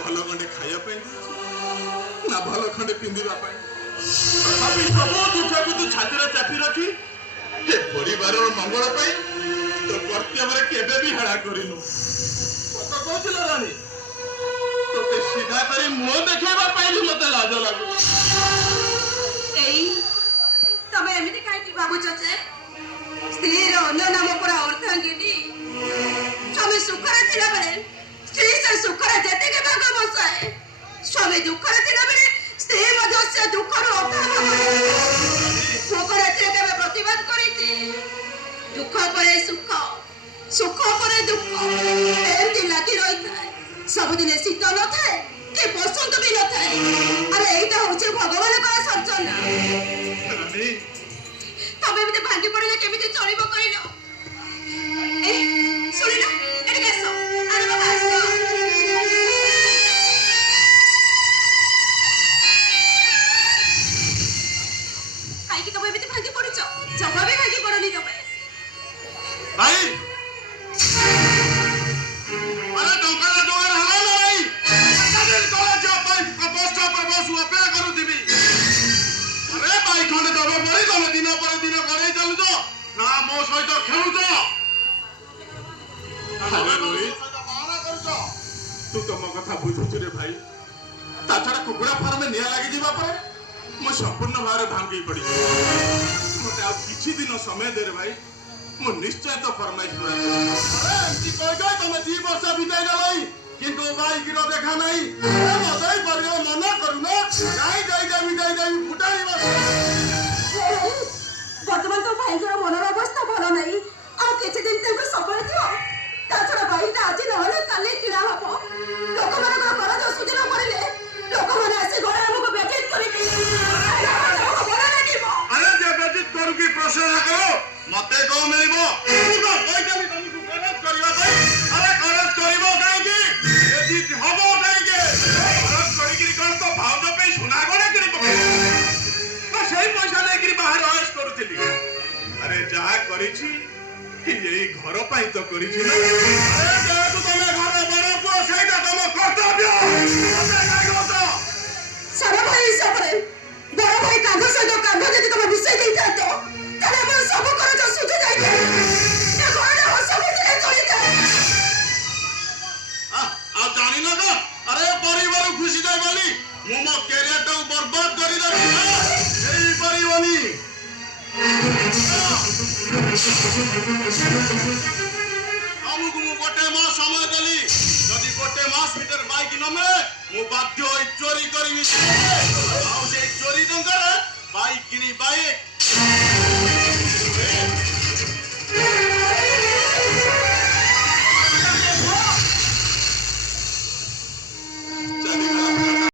भल खंडे खाइबा ना भल खंडे पिंधिबा तथापि सब दुख को तू छाती चापी रखी ए परिवार मंगल तो कर्तव्य केबे भी हेड़ा करिनु तो कहूल रानी तो सीधा करी मुह देखा मत लाज लगु तमे एमिति काई भाबुछ जे स्त्री रो अन्य नाम पर अर्थांगिनी स्वामी सुखरे थिला बेले स्त्री से सुखरे जेते के भाग बसाए स्वामी दुखरे थिला बेले स्त्री मध्य से दुख रो अभाव सुखरे थिले के प्रतिवाद करिति दुख परे सुख सुख परे दुख एमती लागी रही थाए सब दिन शीत न थाए के बसंत भी न थाए अरे एटा होचे भगवान का सर्जना तबे भी भांगी पड़े केमिति चलिबो कहिलो ए सुनिना एटे केसो अरे बाबा आसो काई की तबे भी भांगी पड़िचो जमा भी भांगी पड़नी तबे भाई अरे डोंकाला डोंगर हला ना भाई कादे कोला जो भाई पोस्ट पर बस अपेक्षा करू दिबी अरे भाई खंडे दबे पड़ी तमे दिन पर दिन करे चलु तो ना मो सहित खेलु तो अरे रोहित माना करछो तू तो मो कथा बुझुछ रे भाई ताछड़ा कुकुड़ा फार्म में निया लागी दिबा परे मो संपूर्ण भारे भांगी पड़ी मते आ किछि दिन समय दे रे भाई मो निश्चय तो फरमाइश पूरा अरे एमती कह गई तमे 2 वर्ष बिताई दलाई किंतु भाई गिरो देखा नहीं अरे मजाई परियो मना करू ना जाई जाई फुटाई बस वर्तमान तो भाई जरा मनर अवस्था भलो नहीं आ किछि दिन तक समय दियो ताछड़ा भाई ता आज न होले काले किरा हबो लोक मन को कर जो सुजना करले लोक मन आसे घर हमको बेटित करिबी भलो लागिबो अरे जे बेटित करू की प्रश्न न करो मते को मिलिबो तो कोई के तुमको करज करबा भाई अरे करज करबो काई की एदी हबो काई के करज करी की कर तो भाव पे सुना गने करी पके तो सही पैसा ले की बाहर आयस करूथिली अरे जहा करिछि कि यही घर पाई तो करिछि ना अरे जेतु तमे घर बड़ को सेटा तम कर्तव्य मते लागो तो सारा भाई सबरे बड़ भाई कांध से तो कांध जति तुम विषय दे जातो तने मन सब कर जो सुझ जाई ए घर हस बुझले चली जाए आ जानी ना तो अरे परिवार खुशी जाय बोली मु मो कैरियर टा बर्बाद करी देबी एई परिवनी हमकु मु गोटे मास समय देली यदि गोटे मास भीतर बाइक न मिले मु बाध्य होई चोरी करबी आ से चोरी टंका बाइक किनी बाइक